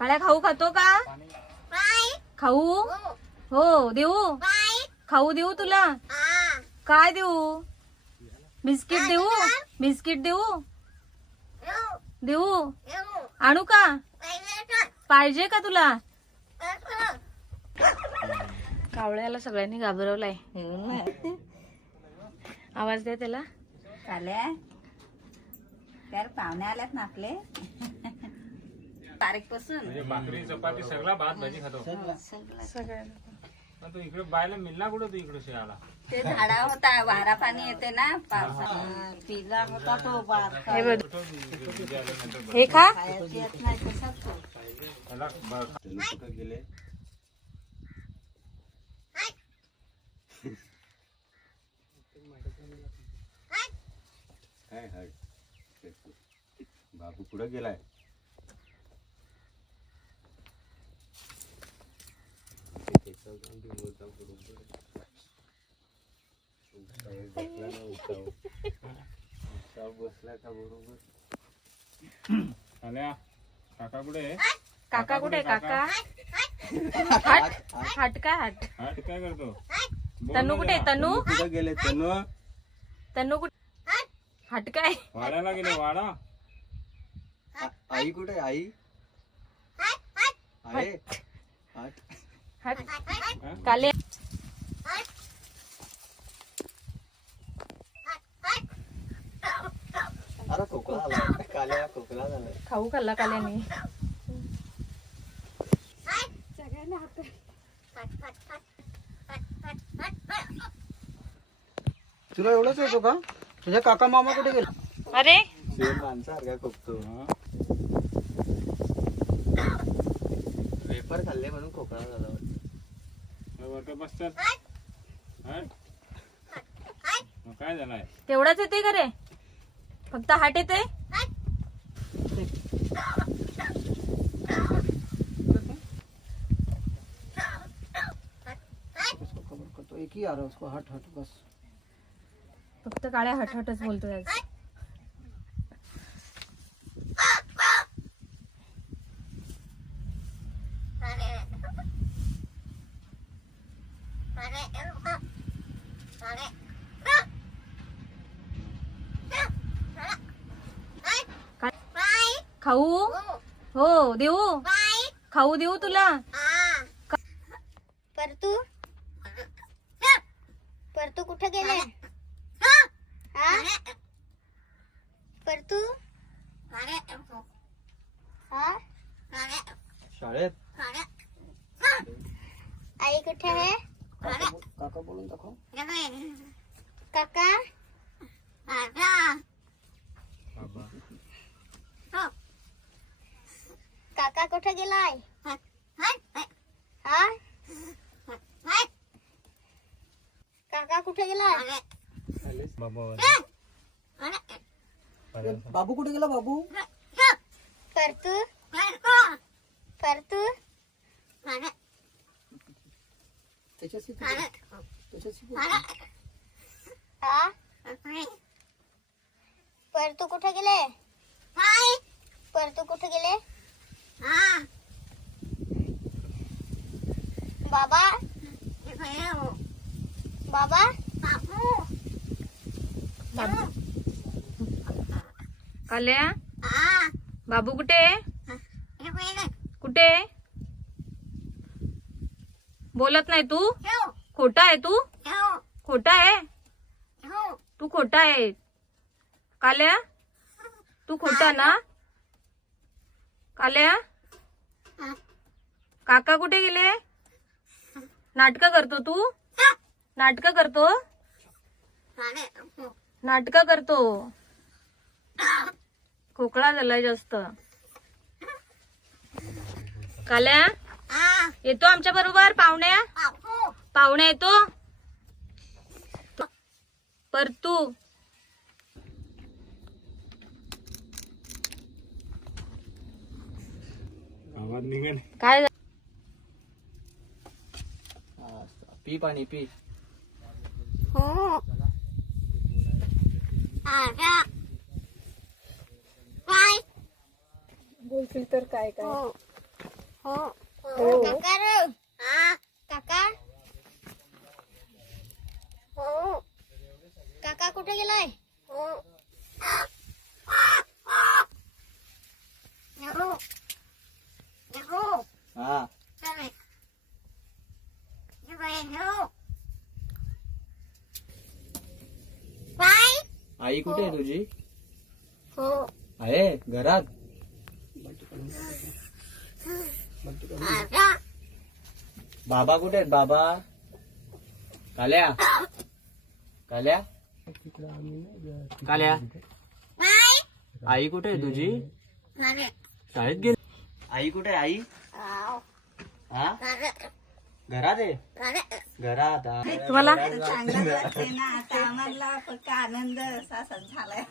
काळ्या खाऊ खातो का? खाऊ? हो. देऊ? खाऊ देऊ तुला? काय देऊ? बिस्किट देऊ? बिस्किट देऊ? देऊ. आणू का? पाहिजे का? तुला? कावळ्याला सगळ्यांनी घाबरवलाय. आवाज दे त्याला. चाले तर पाहुणे आल्यात ना आपले. तारीखपासून म्हणजे भाकरी चपाती सगळा भात भाजी खातो. पण तू इकडे बायला मिळला कुठं तू इकडे शिरायला ते झाडा होता वारा पाणी येते ना पावसात पिला होता तो हे बघ. हे खा. त्याला ब- कुठं गेले काय हाय? बाबू कुठं गेलाय बसला का बरोबर आल्या. काका कुठे आहे? काका कुठे काका? हट हट काय हट? हा ते काय करतो? तनू कुठे तनू कुठे गेले तनु तनू कुठे? हट काय वाड्याला गेले वाडा? आई कुठे आई? आहे? आठ. हट. काले. अरे खोकला आला. काल्या खोकला झाला खाऊ खाल्ला काल्याने. तुला एवढंच येतो का? तुझ्या काका मामा कुठे गेले? अरे. सेम माणसासारखा खोकतो वेफर खाल्ले म्हणून खोकला झाला. हा? मग काय झालाय? तेवढाच येते का रे फक्त हाट येते. उसको कर तो एक ही आ रहा है उसको हट हट बस. फक्त काळ्या हट हटच बोलतोय आज काय? खाऊ? हो देऊ? खाऊ देऊ तुला? परतू? परतू कुठे गेले हा? परतू? हा? शाळेत? आई कुठे आहे? काका बोलून दाखव. काका? कुठे गेलाय हा? काका कुठे गेलाय बाबू कुठे गेला बाबू? परतू। परतू। त्याच्याशी त्याच्याशी हा? परतू कुठे गेले? परतू कुठे बाबा? बाबा? काल्या? बाबू कुठे? कुठे? बोलत नाही तू? खोटा आहे तू? खोटा आहे? तू खोटा आहे. काल्या? तू खोटा ना? काल्या? काका कुठे गेले? नाटक करतो तू? नाटक करतो? नाटक करतो. खोकला झालाय जास्त. काल्या येतो आमच्या बरोबर? पाहुण्या? पाहुण्या येतो? परतू आवाज निघाले. काय हा, पी पाणी पी. काय? बोलतील तर काय काय? हो. काका रे हा काका हो काका कुठे गेलाय हो हो हो हा बाय आई कुठे आहे तुझी? हो. आहे? घरात? बाबा कुठे आहेत बाबा? काल्या? काल्या? काल्या? आई कुठे आहे तुझी? शाळेत गेली? आई कुठे आहे आई? हा? घरात आहे? घरात. तुम्हाला? चांगलं वाटते ना. आता आम्हाला फक्त आनंद असा झालाय.